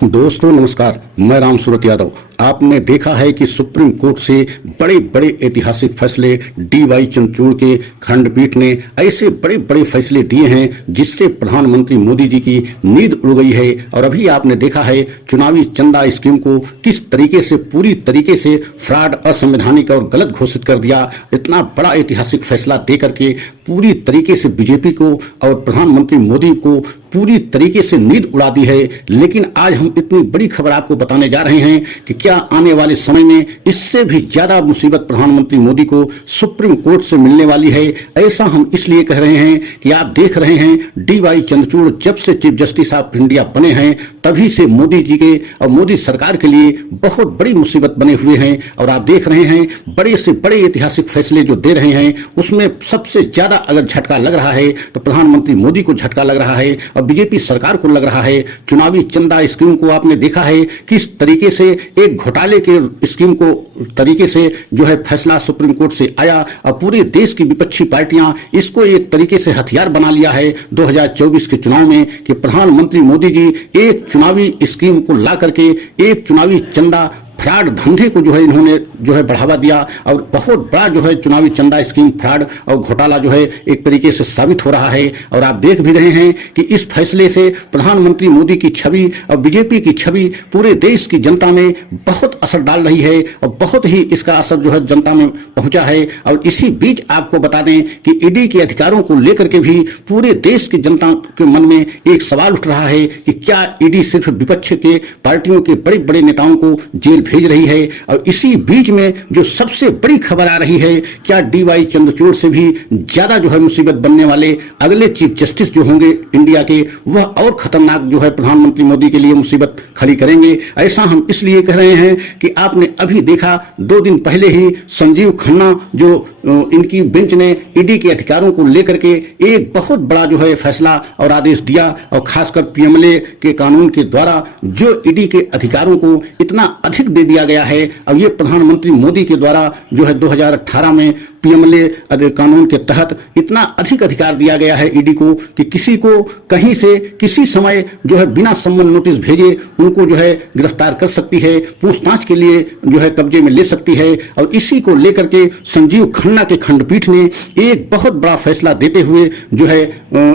दोस्तों नमस्कार, मैं राम सूरत यादव। आपने देखा है कि सुप्रीम कोर्ट से बड़े बड़े ऐतिहासिक फैसले डी.वाई. चंद्रचूड़ के खंडपीठ ने ऐसे बड़े बड़े फैसले दिए हैं जिससे प्रधानमंत्री मोदी जी की नींद उड़ गई है। और अभी आपने देखा है चुनावी चंदा स्कीम को किस तरीके से पूरी तरीके से फ्रॉड, असंवैधानिक और गलत घोषित कर दिया। इतना बड़ा ऐतिहासिक फैसला दे करके पूरी तरीके से बीजेपी को और प्रधानमंत्री मोदी को पूरी तरीके से नींद उड़ा दी है। लेकिन आज हम इतनी बड़ी खबर आपको बताने जा रहे हैं कि क्या आने वाले समय में इससे भी ज्यादा मुसीबत प्रधानमंत्री मोदी को सुप्रीम कोर्ट से मिलने वाली है। ऐसा हम इसलिए कह रहे हैं कि आप देख रहे हैं डी.वाई. चंद्रचूड़ जब से चीफ जस्टिस ऑफ इंडिया बने हैं तभी से मोदी जी के और मोदी सरकार के लिए बहुत बड़ी मुसीबत बने हुए हैं। और आप देख रहे हैं बड़े से बड़े ऐतिहासिक फैसले जो दे रहे हैं उसमें सबसे ज्यादा अगर झटका लग रहा है तो प्रधानमंत्री मोदी को झटका लग रहा है और बीजेपी सरकार को लग रहा है। चुनावी चंदा स्कीम को आपने देखा है किस तरीके से एक घोटाले के स्कीम को तरीके से जो है फैसला सुप्रीम कोर्ट से आया और पूरे देश की विपक्षी पार्टियां इसको एक तरीके से हथियार बना लिया है 2024 के चुनाव में कि प्रधानमंत्री मोदी जी एक चुनावी स्कीम को ला करके एक चुनावी चंदा फ्रॉड धंधे को जो है इन्होंने जो है बढ़ावा दिया और बहुत बड़ा जो है चुनावी चंदा स्कीम फ्रॉड और घोटाला जो है एक तरीके से साबित हो रहा है। और आप देख भी रहे हैं कि इस फैसले से प्रधानमंत्री मोदी की छवि और बीजेपी की छवि पूरे देश की जनता में बहुत असर डाल रही है और बहुत ही इसका असर जो है जनता में पहुंचा है। और इसी बीच आपको बता दें कि ईडी के अधिकारों को लेकर के भी पूरे देश की जनता के मन में एक सवाल उठ रहा है कि क्या ईडी सिर्फ विपक्ष के पार्टियों के बड़े बड़े नेताओं को जेल भेज रही है। और इसी बीच में जो सबसे बड़ी खबर आ रही है क्या डी.वाई. चंद्रचूड़ से भी ज्यादा जो है मुसीबत बनने वाले अगले चीफ जस्टिस जो होंगे इंडिया के वह और खतरनाक जो है प्रधानमंत्री मोदी के लिए मुसीबत खड़ी करेंगे। ऐसा हम इसलिए कह रहे हैं कि आपने अभी देखा 2 दिन पहले ही संजीव खन्ना जो इनकी बेंच ने ईडी के अधिकारों को लेकर के एक बहुत बड़ा जो है फैसला और आदेश दिया और खासकर पीएमएलए के कानून के द्वारा जो ईडी के अधिकारों को इतना अधिक दे दिया गया है। अब ये प्रधानमंत्री मोदी के द्वारा जो है 2018 में पीएमएलए कानून के तहत इतना अधिक अधिकार दिया गया है ईडी को कि किसी को कहीं से किसी समय जो है बिना सम्मन नोटिस भेजे उनको जो है गिरफ्तार कर सकती है, पूछताछ के लिए जो है कब्जे में ले सकती है। और इसी को लेकर के संजीव खन्ना के खंडपीठ ने एक बहुत बड़ा फैसला देते हुए जो है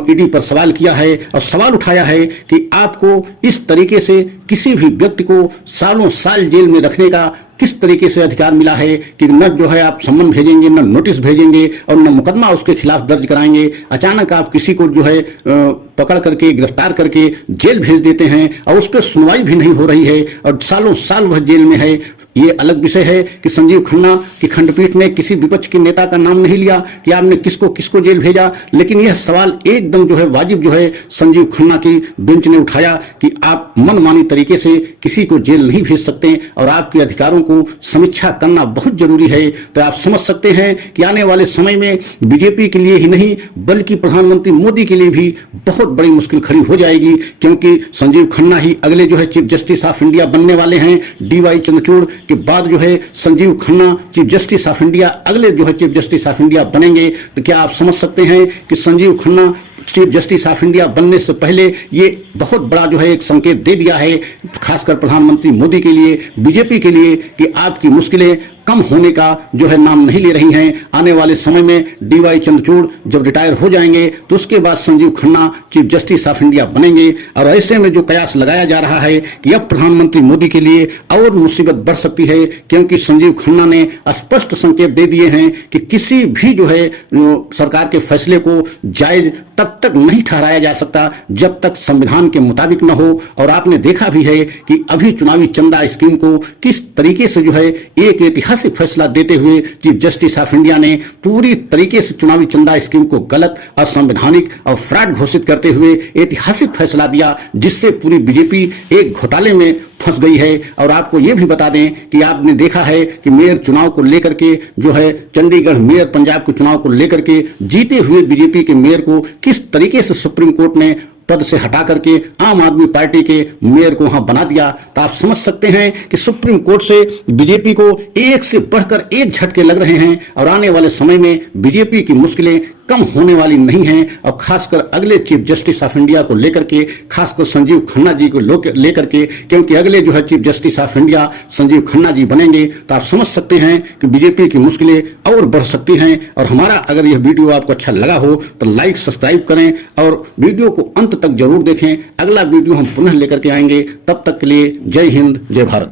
ईडी पर सवाल किया है और सवाल उठाया है कि आपको इस तरीके से किसी भी व्यक्ति को सालों साल जेल में रखने का किस तरीके से अधिकार मिला है कि न जो है आप सम्मन भेजेंगे, न नोटिस भेजेंगे और न मुकदमा उसके खिलाफ दर्ज कराएंगे। अचानक आप किसी को जो है पकड़ करके गिरफ्तार करके जेल भेज देते हैं और उस पर सुनवाई भी नहीं हो रही है और सालों साल वह जेल में है। ये अलग विषय है कि संजीव खन्ना की खंडपीठ ने किसी विपक्ष के नेता का नाम नहीं लिया कि आपने किसको किसको जेल भेजा, लेकिन यह सवाल एकदम जो है वाजिब जो है संजीव खन्ना की बेंच ने उठाया कि आप मनमानी तरीके से किसी को जेल नहीं भेज सकते और आपके अधिकारों को समीक्षा करना बहुत जरूरी है। तो आप समझ सकते हैं कि आने वाले समय में बीजेपी के लिए ही नहीं बल्कि प्रधानमंत्री मोदी के लिए भी बहुत बड़ी मुश्किल खड़ी हो जाएगी, क्योंकि संजीव खन्ना ही अगले जो है चीफ जस्टिस ऑफ इंडिया बनने वाले हैं। डी.वाई. चंद्रचूड़ के बाद जो है Sanjeev Khanna chief justice of India अगले जो है चीफ जस्टिस ऑफ इंडिया बनेंगे। तो क्या आप समझ सकते हैं कि Sanjeev Khanna chief justice of India बनने से पहले ये बहुत बड़ा जो है एक संकेत दे दिया है खासकर प्रधानमंत्री मोदी के लिए, बीजेपी के लिए कि आपकी मुश्किलें कम होने का जो है नाम नहीं ले रही हैं। आने वाले समय में डी.वाई. चंद्रचूड़ जब रिटायर हो जाएंगे तो उसके बाद Sanjeev Khanna chief justice of India बनेंगे। और ऐसे में जो कयास लगाया जा रहा है कि अब प्रधानमंत्री मोदी के लिए और मुसीबत बढ़ सकती है, क्योंकि संजीव खन्ना ने स्पष्ट संकेत दे दिए हैं कि किसी भी जो है सरकार के फैसले को जायज तब तक नहीं ठहराया जा सकता जब तक संविधान के मुताबिक न हो। और आपने देखा भी है कि अभी चुनावी चंदा स्कीम को किस तरीके से जो है एक ऐतिहासिक फैसला देते हुए चीफ जस्टिस ऑफ इंडिया ने पूरी तरीके से चुनावी चंदा स्कीम को गलत, असंवैधानिक और फ्रॉड घोषित करते हुए ऐतिहासिक फैसला दिया, जिससे पूरी बीजेपी एक घोटाले में फंस गई है। और आपको ये भी बता दें कि आपने देखा है कि मेयर चुनाव को लेकर के जो है चंडीगढ़ मेयर पंजाब के चुनाव को लेकर के जीते हुए बीजेपी के मेयर को किस तरीके से सुप्रीम कोर्ट ने पद से हटा करके आम आदमी पार्टी के मेयर को वहां बना दिया। तो आप समझ सकते हैं कि सुप्रीम कोर्ट से बीजेपी को एक से बढ़कर एक झटके लग रहे हैं और आने वाले समय में बीजेपी की मुश्किलें कम होने वाली नहीं है। और खासकर अगले चीफ जस्टिस ऑफ इंडिया को लेकर के, खासकर संजीव खन्ना जी को लेकर के, क्योंकि अगले जो है chief justice of India Sanjiv Khanna ji बनेंगे तो आप समझ सकते हैं कि बीजेपी की मुश्किलें और बढ़ सकती हैं। और हमारा अगर यह वीडियो आपको अच्छा लगा हो तो लाइक सब्सक्राइब करें और वीडियो को अंत तक जरूर देखें। अगला वीडियो हम पुनः लेकर के आएंगे, तब तक के लिए जय हिंद जय भारत।